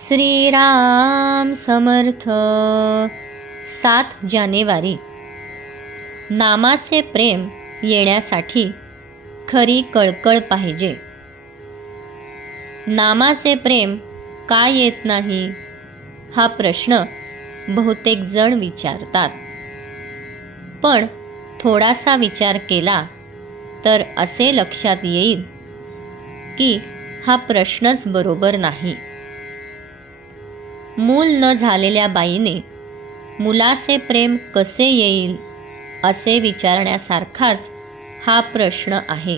श्रीराम समर्थ. 7 जानेवारी. नामाचे प्रेम येण्यासाठी खरी कळकळ पाहिजे. नामाचे प्रेम का येत नाही हा प्रश्न बहुतेक जण विचारतात. पण थोडासा विचार केला तर असे लक्षात येईल की हा प्रश्नच बरोबर नाही. मूल न झालेल्या बाईने मुलाचे प्रेम कसे येईल असे विचारण्यासारखाच हा प्रश्न आहे.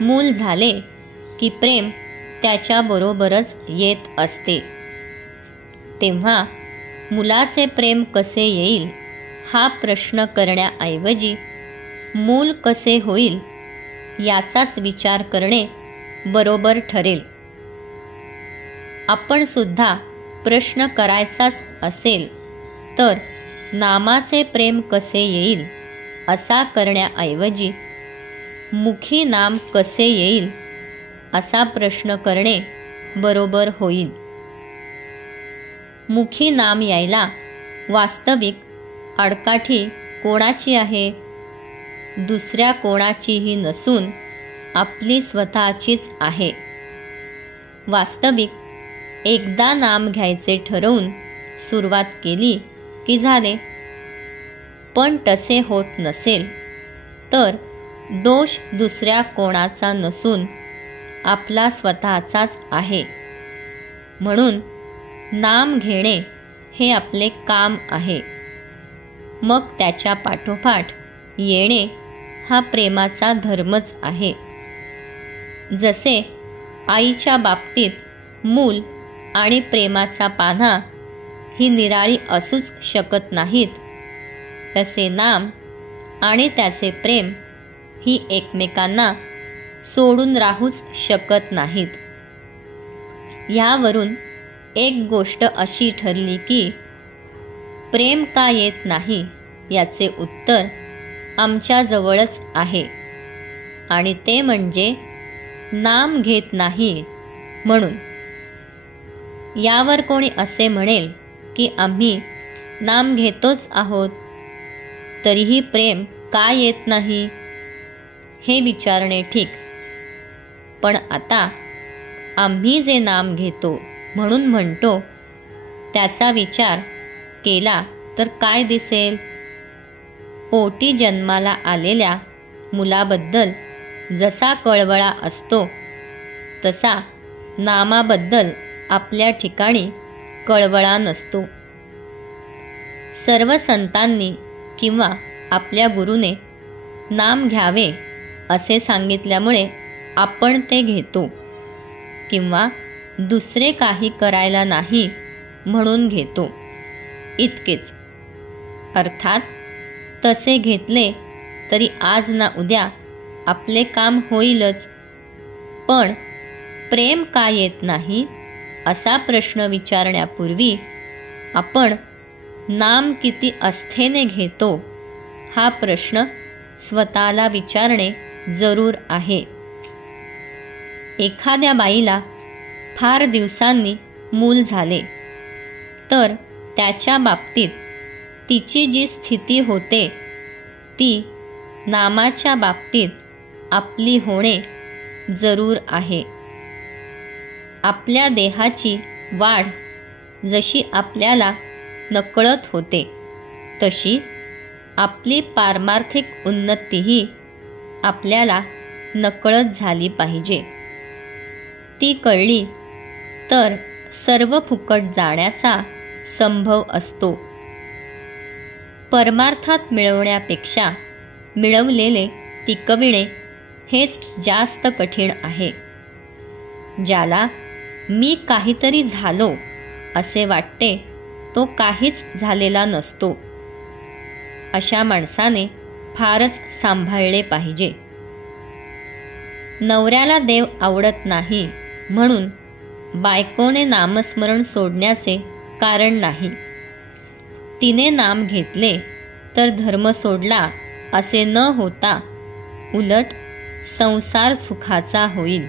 मूल झाले की प्रेम त्याच्याबरोबरच येत असते. तेव्हा मुलाचे प्रेम कसे येईल हा प्रश्न करण्याऐवजी मूल कसे होईल याचाच विचार करणे बरोबर ठरेल. आपण सुद्धा प्रश्न करायचाच असेल तर नामाचे प्रेम कसे येईल असा करण्याऐवजी मुखी नाम कसे येईल असा प्रश्न करणे बरोबर होईल. मुखी नाम यायला वास्तविक आडकाठी कोणाची आहे? दुसऱ्या कोणाचीही नसून आपली स्वतःचीच आहे. वास्तविक एकदा नाम घ्यायचे ठरवून सुरुवात केली की झाले. पण तसे होत नसेल तर दोष दुसऱ्या कोणाचा नसून आपला स्वतःचाच आहे. म्हणून नाम घेणे हे आपले काम आहे. मग त्याच्या पाठोपाठ येणे हा प्रेमाचा धर्मच आहे. जसे आईच्या बाबतीत मूल आणि प्रेमाचा पान्हा ही निराळी असूच शकत नाहीत, तसे नाम आणि त्याचे प्रेम ही एकमेकांना सोडून राहूच शकत नाहीत. यावरून एक गोष्ट अशी ठरली की प्रेम का येत नाही याचे उत्तर आमच्याजवळच आहे, आणि ते म्हणजे नाम घेत नाही म्हणून. यावर कोणी असे म्हणेल की आम्ही नाम घेतोच आहोत, तरीही प्रेम का येत नाही हे विचारणे ठीक. पण आता आम्ही जे नाम घेतो म्हणून म्हणतो त्याचा विचार केला तर काय दिसेल? पोटी जन्माला आलेल्या मुलाबद्दल जसा कळवळा असतो तसा नामाबद्दल आपल्या ठिकाणी कळवळा नसतो. सर्व संतांनी किंवा आपल्या गुरुने नाम घ्यावे असे सांगितल्यामुळे आपण ते घेतो, किंवा दुसरे काही करायला नाही म्हणून घेतो, इतकेच. अर्थात तसे घेतले तरी आज ना उद्या आपले काम होईलच. पण प्रेम का येत नाही असा प्रश्न विचारण्यापूर्वी आपण नाम किती आस्थेने घेतो हा प्रश्न स्वतःला विचारणे जरूर आहे. एखाद्या बाईला फार दिवसांनी मूल झाले तर त्याच्या बाबतीत तिची जी स्थिती होते ती नामाच्या बाबतीत आपली होणे जरूर आहे. आपल्या देहाची वाढ जशी आपल्याला नकळत होते तशी आपली पारमार्थिक उन्नतीही आपल्याला नकळत झाली पाहिजे. ती कळली तर सर्व फुकट जाण्याचा संभव असतो. परमार्थात मिळवण्यापेक्षा मिळवलेले टिकविणे हेच जास्त कठीण आहे. ज्याला मी काहीतरी झालो असे वाटते तो काहीच झालेला नसतो. अशा माणसाने फारच सांभाळले पाहिजे. नवऱ्याला देव आवडत नाही म्हणून बायकोने नामस्मरण सोडण्याचे कारण नाही. तिने नाम घेतले तर धर्म सोडला असे न होता उलट संसार सुखाचा होईल.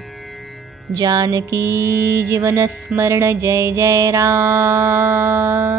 जानकी जीवन स्मरण जय जय राम।